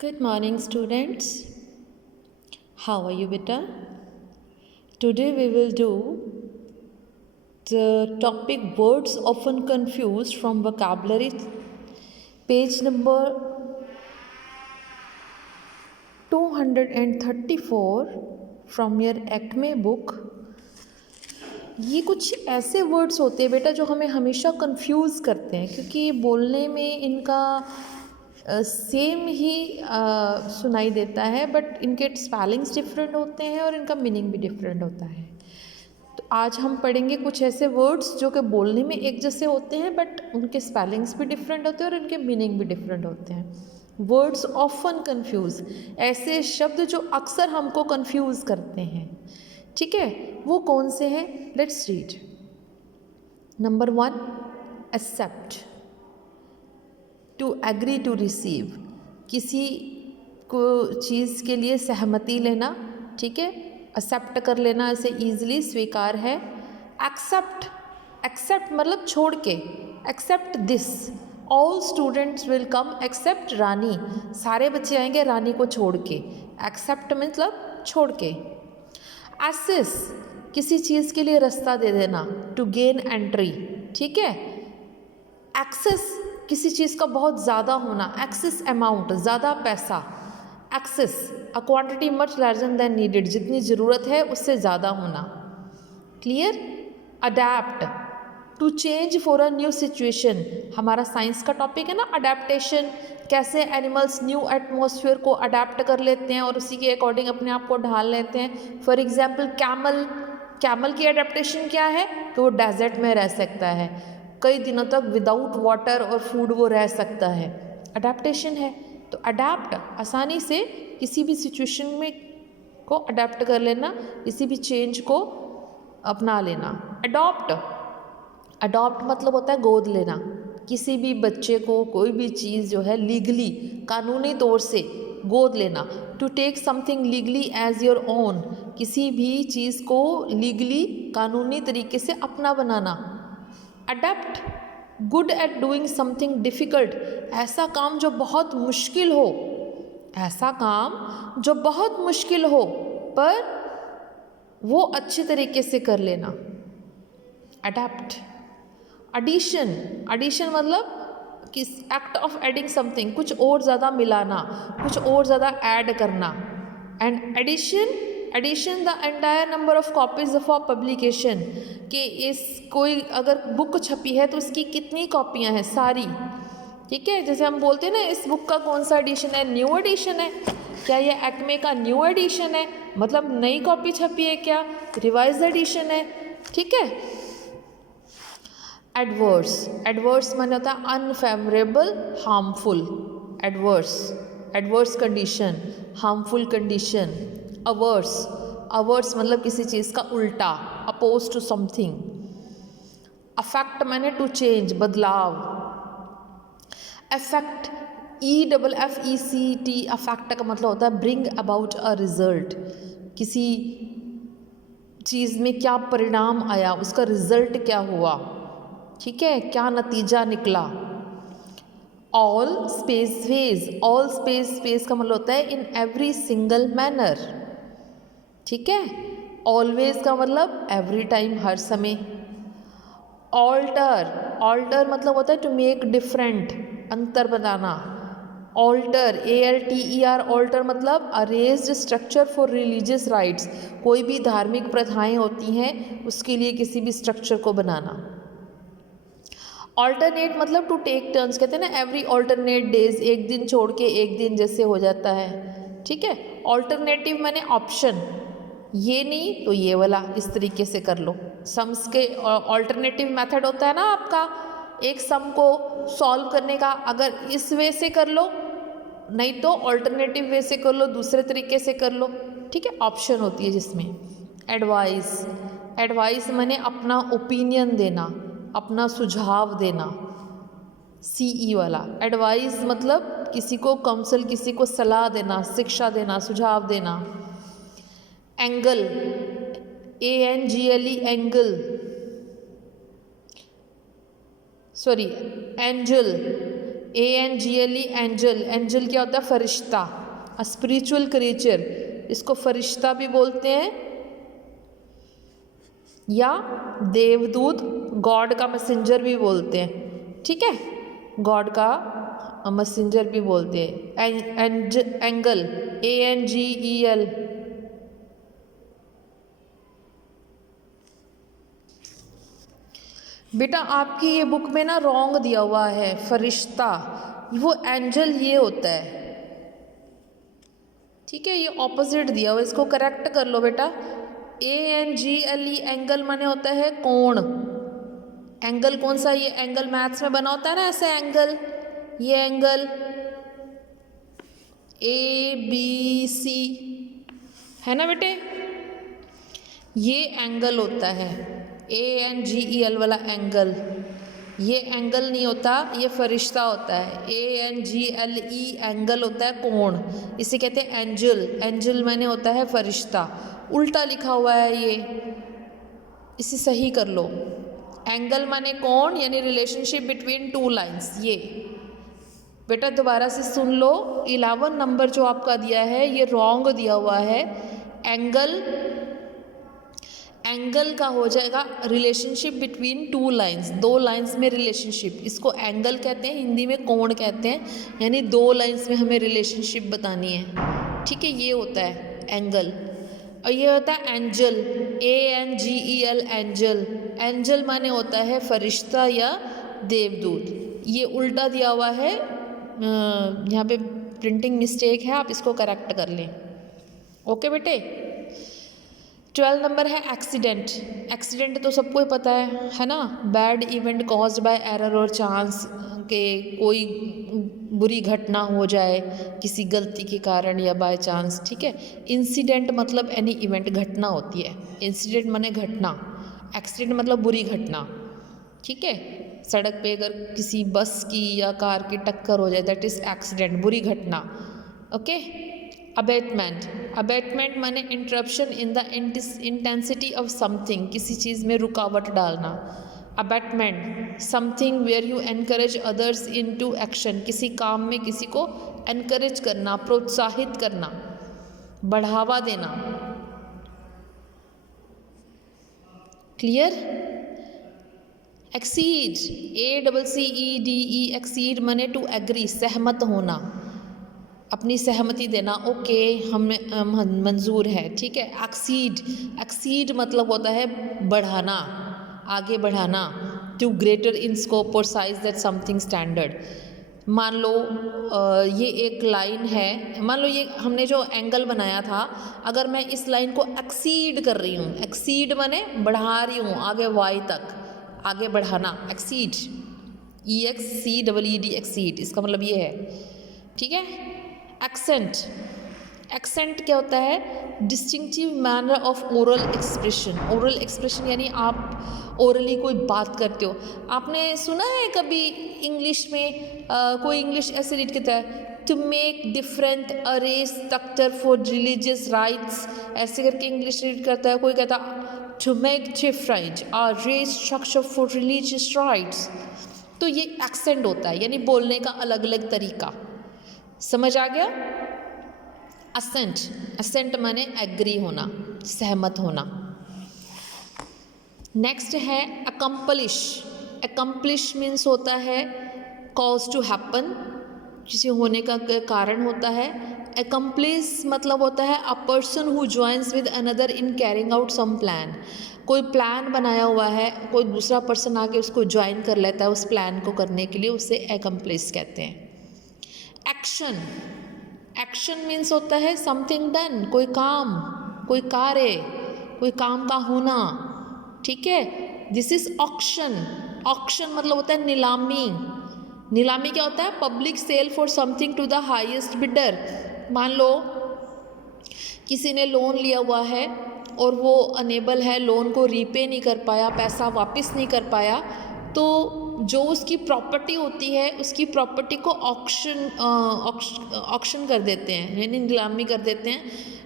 Good morning, students. How are you, beta? Today we will do the topic words often confused from vocabulary, page number 234 from your Acme book. ये कुछ ऐसे words होते हैं बेटा जो हमें हमेशा कंफ्यूज करते हैं क्योंकि बोलने में इनका सेम ही सुनाई देता है बट इनके स्पेलिंग्स डिफरेंट होते हैं और इनका मीनिंग भी डिफरेंट होता है। तो आज हम पढ़ेंगे कुछ ऐसे वर्ड्स जो कि बोलने में एक जैसे होते हैं बट उनके स्पेलिंग्स भी डिफरेंट होते हैं और उनके मीनिंग भी डिफरेंट होते हैं। वर्ड्स ऑफन कंफ्यूज, ऐसे शब्द जो अक्सर हमको कंफ्यूज करते हैं। ठीक है, वो कौन से हैं? Let's read. Number 1, accept, to agree to receive, किसी को चीज़ के लिए सहमति लेना। ठीक है, एक्सेप्ट कर लेना, इसे ईजिली स्वीकार है। एक्सेप्ट, एक्सेप्ट मतलब छोड़ के। Except this, all students will come except Rani, सारे बच्चे आएंगे रानी को छोड़ के। एक्सेप्ट मतलब छोड़ के। एक्सेस, किसी चीज़ के लिए रास्ता दे देना, टू गेन एंट्री। ठीक है, एक्सेस किसी चीज़ का बहुत ज़्यादा होना, एक्सेस अमाउंट, ज़्यादा पैसा। Excess a quantity much larger than needed, जितनी ज़रूरत है उससे ज़्यादा होना। Clear? Adapt, to change for a new situation, हमारा साइंस का टॉपिक है ना अडेप्टेशन, कैसे एनिमल्स न्यू एटमॉस्फेयर को अडेप्ट कर लेते हैं और उसी के अकॉर्डिंग अपने आप को ढाल लेते हैं। फॉर एग्जाम्पल कैमल, कैमल की अडेप्टेशन क्या है? तो वो डेजर्ट में रह सकता है, कई दिनों तक विदाउट वाटर और फूड वो रह सकता है, अडेप्टेशन है। तो अडेप्ट, आसानी से किसी भी सिचुएशन में को अडेप्ट कर लेना, किसी भी चेंज को अपना लेना। अडॉप्ट, अडॉप्ट मतलब होता है गोद लेना, किसी भी बच्चे को कोई भी चीज़ जो है लीगली, कानूनी तौर से गोद लेना। To take something legally as your own, किसी भी चीज़ को लीगली, कानूनी तरीके से अपना बनाना। Adept, good at doing something difficult, ऐसा काम जो बहुत मुश्किल हो, ऐसा काम जो बहुत मुश्किल हो पर वो अच्छे तरीके से कर लेना। अडेप्ट। एडिशन, एडिशन मतलब किस एक्ट ऑफ एडिंग समथिंग, कुछ और ज़्यादा मिलाना, कुछ और ज़्यादा ऐड करना। And edition, edition the entire number of copies of a publication, कि इस कोई अगर बुक छपी है तो उसकी कितनी कॉपियाँ हैं, सारी। ठीक है, जैसे हम बोलते हैं ना इस बुक का कौन सा एडिशन है, न्यू एडिशन है, क्या ये एक्मे का न्यू एडिशन है, मतलब नई कॉपी छपी है क्या, रिवाइज एडिशन है। ठीक है। एडवर्स, एडवर्स माने होता है unfavourable, harmful. Adverse, adverse condition, harmful condition. Averse, averse मतलब किसी चीज़ का उल्टा, अपोज टू समथिंग। अफेक्ट माने टू चेंज, बदलाव। अफेक्ट, EFFECT, अफेक्ट का मतलब होता है ब्रिंग अबाउट अ रिजल्ट, किसी चीज़ में क्या परिणाम आया, उसका रिजल्ट क्या हुआ। ठीक है, क्या नतीजा निकला। All space phase, all space, space का मतलब होता है इन एवरी सिंगल मैनर। ठीक है, ऑलवेज का मतलब एवरी टाइम, हर समय। ऑल्टर, ऑल्टर मतलब होता है टू मेक डिफरेंट, अंतर बनाना। ऑल्टर, ALTER, ऑल्टर मतलब arranged structure for religious rights, कोई भी धार्मिक प्रथाएं होती हैं उसके लिए किसी भी स्ट्रक्चर को बनाना। ऑल्टरनेट मतलब टू टेक टर्न्स, कहते हैं ना एवरी ऑल्टरनेट डेज, एक दिन छोड़ के एक दिन जैसे हो जाता है। ठीक है, ऑल्टरनेटिव माने ऑप्शन, ये नहीं तो ये वाला, इस तरीके से कर लो। सम्स के ऑल्टरनेटिव मेथड होता है ना आपका, एक सम को सॉल्व करने का, अगर इस वे से कर लो, नहीं तो ऑल्टरनेटिव वे से कर लो, दूसरे तरीके से कर लो। ठीक है, ऑप्शन होती है जिसमें। एडवाइस, एडवाइस माने अपना ओपिनियन देना, अपना सुझाव देना, CE वाला। एडवाइस मतलब किसी को काउंसल, किसी को सलाह देना, शिक्षा देना, सुझाव देना। Angle, ANGLE, angle, sorry angel, ANGLE angel, angel क्या होता है? फरिश्ता, अ स्पिरिचुअल क्रिएचर, इसको फरिश्ता भी बोलते हैं या देवदूत, गॉड का मैसेंजर भी बोलते हैं, ठीक है, गॉड का मैसेंजर भी बोलते हैं। एंगल, ANGEL, बेटा आपकी ये बुक में ना रॉन्ग दिया हुआ है, फरिश्ता, वो एंजल ये होता है, ठीक है, ये ऑपोजिट दिया हुआ, इसको करेक्ट कर लो बेटा। ANGLE एंगल माने होता है कोण, एंगल कौन सा? ये एंगल मैथ्स में बना होता है ना ऐसे एंगल, ये एंगल ABC है ना बेटे, ये एंगल होता है ANGEL वाला एंगल, ये एंगल नहीं होता, ये फरिश्ता होता है। ANGLE एंगल होता है कोण, इसे कहते हैं एंजल, एंजल मैंने होता है फरिश्ता, उल्टा लिखा हुआ है ये, इसे सही कर लो। एंगल माने कोण, यानी रिलेशनशिप बिटवीन टू लाइंस। ये बेटा दोबारा से सुन लो, 11 नंबर जो आपका दिया है ये रॉन्ग दिया हुआ है। एंगल, एंगल का हो जाएगा रिलेशनशिप बिटवीन टू लाइंस, दो लाइंस में रिलेशनशिप, इसको एंगल कहते हैं, हिंदी में कोण कहते हैं, यानी दो लाइंस में हमें रिलेशनशिप बतानी है, ठीक है, ये होता है एंगल। और ये होता है एंजल, ANGEL एंजल, एंजल माने होता है फरिश्ता या देवदूत। ये उल्टा दिया हुआ है, यहाँ पे प्रिंटिंग मिस्टेक है, आप इसको करेक्ट कर लें। ओके बेटे। 12 नंबर है एक्सीडेंट। एक्सीडेंट तो सबको ही पता है ना, bad event caused by error और चांस, के कोई बुरी घटना हो जाए किसी गलती के कारण या बाय चांस, ठीक है। इंसिडेंट मतलब एनी इवेंट, घटना होती है, इंसिडेंट माने घटना, एक्सीडेंट मतलब बुरी घटना, ठीक है। सड़क पे अगर किसी बस की या कार की टक्कर हो जाए, दैट इज एक्सीडेंट, बुरी घटना, ओके। अबेटमेंट, अबेटमेंट माने interruption in the intensity of something, किसी चीज़ में रुकावट डालना। Abetment something where you encourage others into action, किसी काम में किसी को एनकरेज करना, प्रोत्साहित करना, बढ़ावा देना। क्लियर। एक्सीड, ACCEDE, एक्सीड माने टू एग्री, सहमत होना, अपनी सहमति देना, ओके हमें मंजूर है, ठीक है। एक्सीड, एक्सीड मतलब होता है बढ़ाना, आगे बढ़ाना, टू ग्रेटर इन स्कोप और साइज दैट समथिंग स्टैंडर्ड। मान लो ये एक लाइन है, मान लो ये हमने जो एंगल बनाया था, अगर मैं इस लाइन को एक्सीड कर रही हूँ, एक्सीड माने बढ़ा रही हूँ आगे y तक, आगे बढ़ाना, एक्सीड, EXCEED, एक्सीड, इसका मतलब ये है, ठीक है। एक्सेंट, एक्सेंट क्या होता है? Distinctive manner of oral expression, oral expression यानी आप ओरली कोई बात करते हो। आपने सुना है कभी इंग्लिश में कोई इंग्लिश ऐसे रीड करता है, टू मेक डिफरेंट अरे स्ट्रक्चर फॉर रिलीजियस राइट्स, ऐसे करके इंग्लिश रीड करता है। कोई कहता टू मेक डिफरेंट अरे स्ट्रक्चर फॉर रिलीजियस राइट्स, तो ये एक्सेंट होता है, यानी बोलने का अलग अलग तरीका। समझ आ गया। असेंट, असेंट माने एग्री होना, सहमत होना। नेक्स्ट है अकम्पलिश, अकम्पलिश मीन्स होता है कॉज टू हैपन, किसी होने का कारण होता है। अकम्प्लिश मतलब होता है a person who joins with another in carrying out some plan, कोई प्लान बनाया हुआ है, कोई दूसरा पर्सन आके उसको ज्वाइन कर लेता है उस प्लान को करने के लिए, उसे अकम्प्लिश कहते हैं। एक्शन, एक्शन मीन्स होता है समथिंग डन, कोई काम, कोई कार्य, कोई काम का होना, ठीक है। दिस इज ऑक्शन, ऑक्शन मतलब होता है नीलामी, नीलामी क्या होता है? Public sale for something to the highest bidder. मान लो किसी ने लोन लिया हुआ है और वो अनेबल है, लोन को रीपे नहीं कर पाया, पैसा वापस नहीं कर पाया, तो जो उसकी प्रॉपर्टी होती है उसकी प्रॉपर्टी को ऑक्शन कर देते हैं, यानी नीलामी कर देते हैं।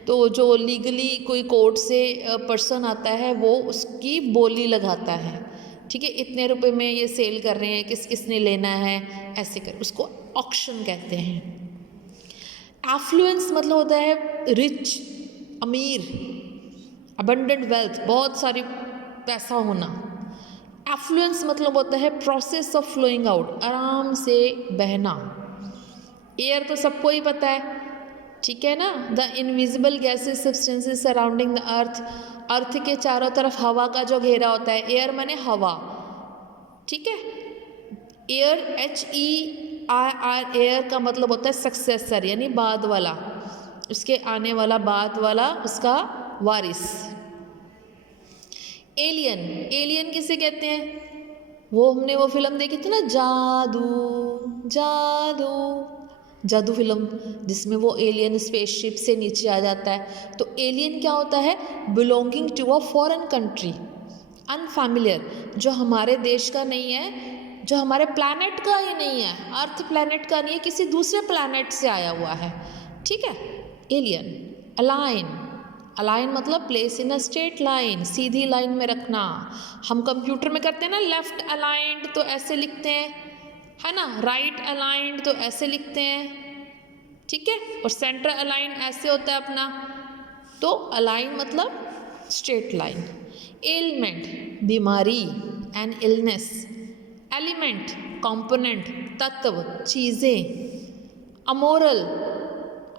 तो जो लीगली कोई कोर्ट से पर्सन आता है वो उसकी बोली लगाता है, ठीक है, इतने रुपए में ये सेल कर रहे हैं, किस किसने लेना है, ऐसे कर, उसको ऑक्शन कहते हैं। एफ्लुएंस मतलब होता है रिच, अमीर, अबंडेंट वेल्थ, बहुत सारी पैसा होना। एफ्लुएंस मतलब होता है प्रोसेस ऑफ फ्लोइंग आउट, आराम से बहना। एयर तो सबको ही पता है, ठीक है ना, the invisible gases substances surrounding the earth, earth के चारों तरफ हवा का जो घेरा होता है, एयर माने हवा, ठीक है। एयर HEIR, एयर का मतलब होता है सक्सेसर, यानी बाद वाला, उसके आने वाला, बाद वाला, उसका वारिस। एलियन, एलियन किसे कहते हैं, वो हमने वो फिल्म देखी थी ना, जादू जादू, जादू फिल्म, जिसमें वो एलियन स्पेसशिप से नीचे आ जाता है। तो एलियन क्या होता है, belonging to a foreign country, unfamiliar, जो हमारे देश का नहीं है, जो हमारे प्लैनेट का ही नहीं है, अर्थ प्लैनेट का नहीं है, किसी दूसरे प्लैनेट से आया हुआ है, ठीक है। एलियन। अलाइन, अलाइन मतलब place in a straight line, Sidhi line में रखना। हम कंप्यूटर में करते हैं ना, लेफ्ट अलाइंड तो ऐसे लिखते हैं, है ना, राइट अलाइंड तो ऐसे लिखते हैं, ठीक है, और सेंटर अलाइन ऐसे होता है अपना। तो अलाइन मतलब स्ट्रेट लाइन। एलिमेंट, बीमारी, एन इलनेस। एलिमेंट, कंपोनेंट, तत्व, चीज़ें। अमोरल,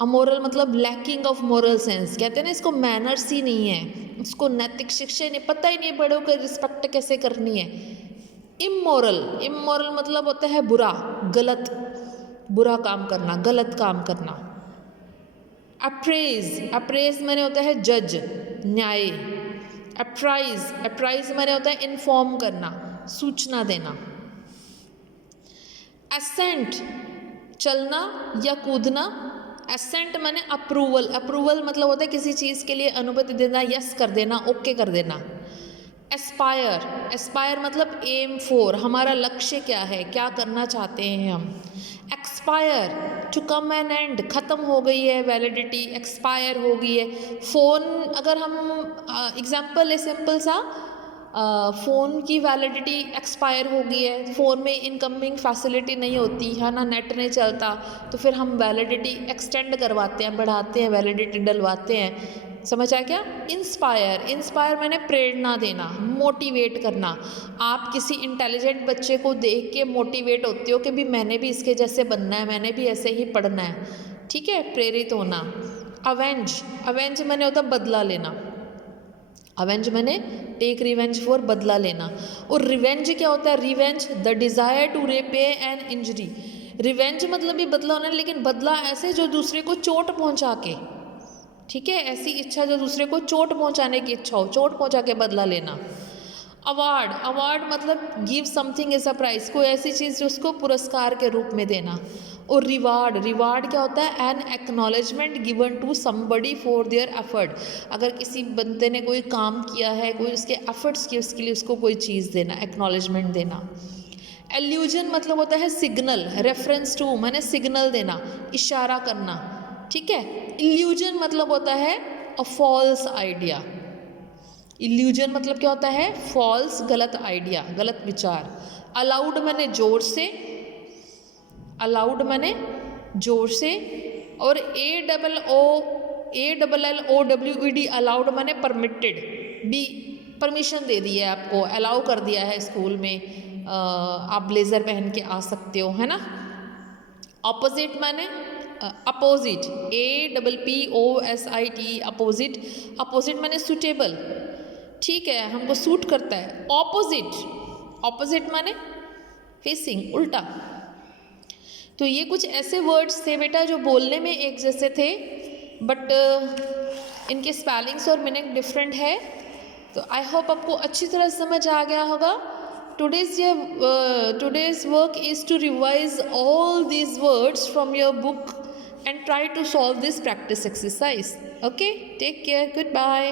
अमोरल मतलब लैकिंग ऑफ मोरल सेंस, कहते हैं ना इसको मैनर्स ही नहीं है, उसको नैतिक शिक्षा नहीं, पता ही नहीं बड़ों को रिस्पेक्ट कैसे करनी है। इमोरल, इमोरल मतलब होता है बुरा, गलत, बुरा काम करना, गलत काम करना। अप्रेज, अप्रेज माने होता है जज, न्याय। अप्राइज, अप्राइज माने होता है इन्फॉर्म करना, सूचना देना। असेंट, चलना या कूदना। असेंट माने अप्रूवल, अप्रूवल मतलब होता है किसी चीज़ के लिए अनुमति देना, यस कर देना, ओके कर देना। एस्पायर, एस्पायर मतलब एम फॉर, हमारा लक्ष्य क्या है, क्या करना चाहते हैं हम। Expire, to come an end, ख़त्म हो गई है वैलिडिटी, एक्सपायर हो गई है। फ़ोन, अगर हम एग्जाम्पल है सिंपल सा, फ़ोन की वैलिडिटी एक्सपायर हो गई है, फ़ोन में इनकमिंग फैसिलिटी नहीं होती है ना, नेट नहीं चलता, तो फिर हम वैलिडिटी एक्सटेंड करवाते हैं, बढ़ाते हैं, वैलिडिटी डलवाते हैं। समझ आ गया। इंस्पायर, इंस्पायर मैंने प्रेरणा देना, मोटिवेट करना। आप किसी इंटेलिजेंट बच्चे को देख के मोटिवेट होते हो कि भी मैंने भी इसके जैसे बनना है, मैंने भी ऐसे ही पढ़ना है, ठीक है, प्रेरित होना। अवेंज, अवेंज मैंने होता बदला लेना, अवेंज मैंने टेक रिवेंज फॉर, बदला लेना। और रिवेंज क्या होता है, revenge the desire to repay an injury. Revenge मतलब भी बदला होना, लेकिन बदला ऐसे जो दूसरे को चोट पहुंचा के, ठीक है, ऐसी इच्छा जो दूसरे को चोट पहुंचाने की इच्छा हो, चोट पहुंचा के बदला लेना। अवार्ड, अवार्ड मतलब give something as a prize, कोई ऐसी चीज़ जो उसको पुरस्कार के रूप में देना। और रिवार्ड, रिवार्ड क्या होता है, an acknowledgement given to somebody for their effort. अगर किसी बंदे ने कोई काम किया है, कोई उसके एफर्ट्स किए, उसके लिए उसको कोई चीज़ देना, एक्नॉलेजमेंट देना। एल्यूजन मतलब होता है सिग्नल, रेफरेंस टू माने सिग्नल देना, इशारा करना, ठीक है। इल्यूजन मतलब होता है अ फॉल्स आइडिया। इल्यूजन मतलब क्या होता है, फॉल्स, गलत आइडिया, गलत विचार। अलाउड माने जोर से, अलाउड माने जोर से। और ALLOWED, अलाउड माने परमिटेड, भी परमिशन दे दी है आपको, अलाउ कर दिया है स्कूल में, आप ब्लेजर पहन के आ सकते हो, है ना। ऑपोजिट माने अपोजिट, APPOSIT, अपोजिट। अपोजिट माने सूटेबल, ठीक है, हमको सूट करता है। ऑपोजिट, ऑपोजिट माने फेसिंग, उल्टा। तो ये कुछ ऐसे वर्ड्स थे बेटा जो बोलने में एक जैसे थे, बट इनके स्पेलिंग्स और मीनिंग डिफरेंट है। तो आई होप आपको अच्छी तरह समझ आ गया होगा। Today's work is to revise all these words from your book and try to solve this practice exercise. Okay, take care, goodbye.